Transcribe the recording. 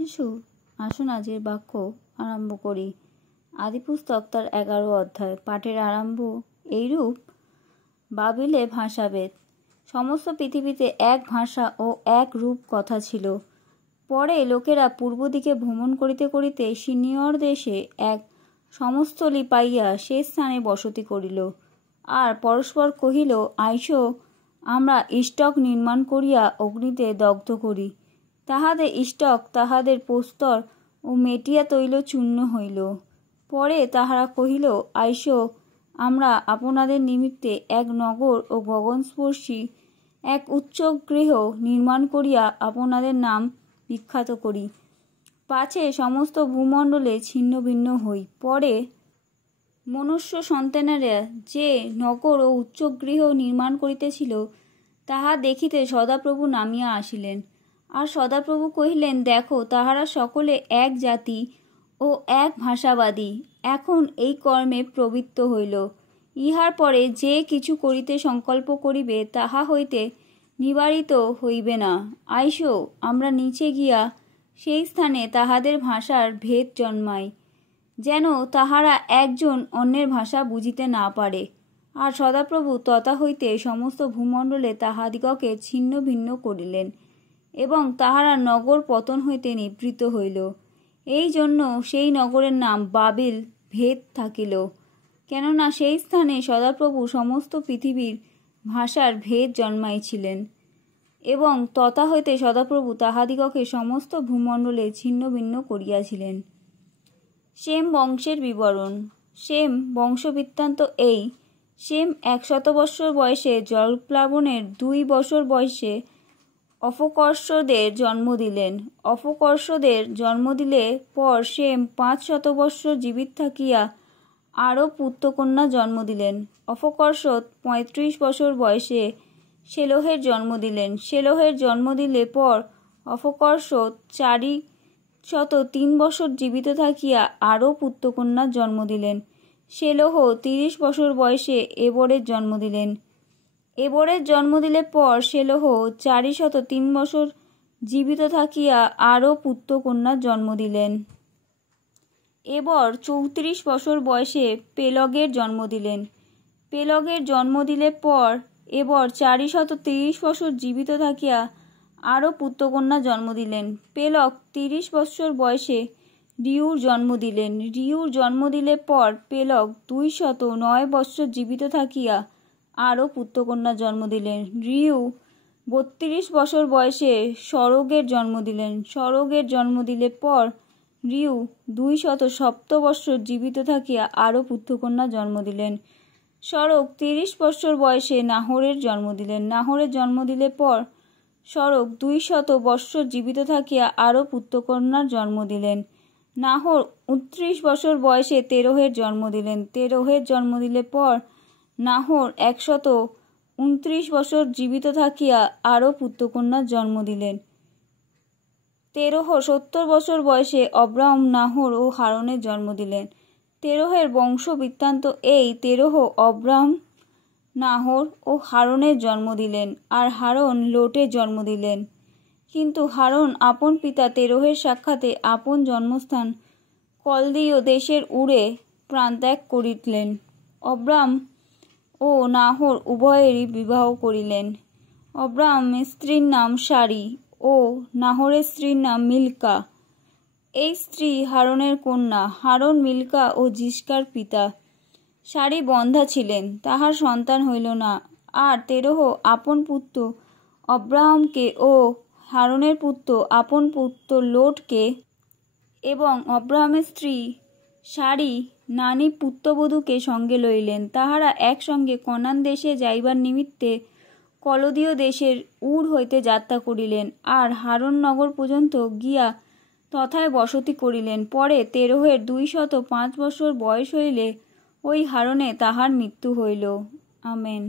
শিশু আসুন আজের বাক্য আরম্ভ করি। আদিপুস্তক তার 11 অধ্যায়। পাঠের আরম্ভ এইরূপ। বাবিলে ভাষাভেদ। সমস্ত পৃথিবীতে এক ভাষা ও এক রূপ কথা ছিল। পরে লোকেরা পূর্ব দিকে ভ্রমণ করিতে করিতে সিনিয়র দেশে এক সমস্থলী পাইয়া সে স্থানে বসতি করিল। আর পরস্পর কহিল, আইসো আমরা ইষ্টক নির্মাণ করিয়া অগ্নিতে দগ্ধ করি। তাহাদের ইষ্টক তাহাদের প্রস্তর ও মেটিয়া তৈল চূর্ণ হইল। পরে তাহারা কহিল, আইসো আমরা আপনাদের নিমিত্তে এক নগর ও গগনস্পর্শী এক উচ্চ গৃহ নির্মাণ করিয়া আপনাদের নাম বিখ্যাত করি, পাছে সমস্ত ভূমণ্ডলে ছিন্ন ভিন্ন হই। পরে মনুষ্য সন্তানেরা যে নগর ও উচ্চগৃহ নির্মাণ করিতেছিল তাহা দেখিতে সদাপ্রভু নামিয়া আসিলেন। আর সদাপ্রভু কহিলেন, দেখো তাহারা সকলে এক জাতি ও এক ভাষাবাদী এখন এই কর্মে প্রবৃত্ত হইল। ইহার পরে যে কিছু করিতে সংকল্প করিবে তাহা হইতে নিবারিত হইবে না। আইসো আমরা নিচে গিয়া সেই স্থানে তাহাদের ভাষার ভেদ জন্মাই, যেন তাহারা একজন অন্যের ভাষা বুঝিতে না পারে। আর সদাপ্রভু তথা হইতে সমস্ত ভূমণ্ডলে তাহাদিগকে ছিন্ন ভিন্ন করিলেন এবং তাহারা নগর পতন হইতে নিবৃত্ত হইল। এই জন্য সেই নগরের নাম বাবিল ভেদ থাকিল, কেননা সেই স্থানে সদাপ্রভু সমস্ত পৃথিবীর ভাষার ভেদ জন্মাইছিলেন এবং তথা হইতে সদাপ্রভু তাহাদিগকে সমস্ত ভূমণ্ডলে ছিন্ন ভিন্ন করিয়াছিলেন। শেম বংশের বিবরণ। শেম বংশবৃত্তান্ত এই। শেম 100 বৎসর বয়সে জলপ্লাবনের 2 বছর বয়সে অপকর্ষদের জন্ম দিলেন। অপকর্ষদের জন্ম দিলে পর শেম 500 বৎসর জীবিত থাকিয়া আরও পুত্রকন্যা জন্ম দিলেন। অপকর্ষদ 35 বছর বয়সে শেলহের জন্ম দিলেন। শেলহের জন্ম দিলে পর অপকর্ষদ 403 বছর জীবিত থাকিয়া আরও পুত্রকন্যার জন্ম দিলেন। শেলহ 30 বছর বয়সে এবরের জন্ম দিলেন। এবরের জন্ম দিলে পর শেলহ 403 বছর জীবিত থাকিয়া আরও পুত্রকন্যার জন্ম দিলেন। এবর 34 বছর বয়সে পেলগের জন্ম দিলেন। পেলগের জন্ম দিলে পর এবর 430 বছর জীবিত থাকিয়া আরও পুত্রকন্যা জন্ম দিলেন। পেলগ 30 বছর বয়সে রিউর জন্ম দিলেন। রিউর জন্ম দিলে পর পেলগ 209 বৎসর জীবিত থাকিয়া আরও পুত্রকন্যা জন্ম দিলেন। রিউ 32 বছর বয়সে সরগের জন্ম দিলেন। সরগের জন্ম দিলে পর রিউ 207 বৎসর জীবিত থাকিয়া আরও পুত্রকন্যা জন্ম দিলেন। সরগ 30 বৎসর বয়সে নাহরের জন্ম দিলেন। নাহরের জন্ম দিলে পর সরগ 200 বৎসর জীবিত থাকিয়া আরও পুত্রকন্যার জন্ম দিলেন। নাহর 29 বছর বয়সে তেরহের জন্ম দিলেন। তেরহের জন্ম দিলে পর নাহর 129 বছর জীবিত থাকিয়া আরও পুত্রকন্যার জন্ম দিলেন। তেরহ 70 বছর বয়সে অব্রাম, নাহর ও হারনের জন্ম দিলেন। তেরহের বংশ বৃত্তান্ত এই। তেরহ অব্রাম, নাহর ও হারনের জন্ম দিলেন, আর হারন লোটের জন্ম দিলেন। কিন্তু হারন আপন পিতা তেরহের সাক্ষাতে আপন জন্মস্থান কলদীয় দেশের উড়ে প্রাণত্যাগ করিলেন। অব্রাম ও নাহর উভয়েরই বিবাহ করিলেন। অব্রামের স্ত্রীর নাম সারি ও নাহরের স্ত্রীর নাম মিল্কা। এই স্ত্রী হারনের কন্যা। হারন মিল্কা ও জিসকার পিতা। সারি বন্ধ্যা ছিলেন, তাহার সন্তান হইল না। আর তেরহ আপন পুত্র অব্রাহামকে ও হারনের পুত্র আপন পুত্র লোটকে এবং অব্রাহামের স্ত্রী সারি নানী পুত্রবধূকে সঙ্গে লইলেন। তাহারা একসঙ্গে কনান দেশে যাইবার নিমিত্তে কলদীয় দেশের উর হইতে যাত্রা করিলেন, আর হারন নগর পর্যন্ত গিয়া তথায় বসতি করিলেন। পরে তেরহের 205 বছর বয়স হইলে ওই হারনে তাহার মৃত্যু হইল। আমেন।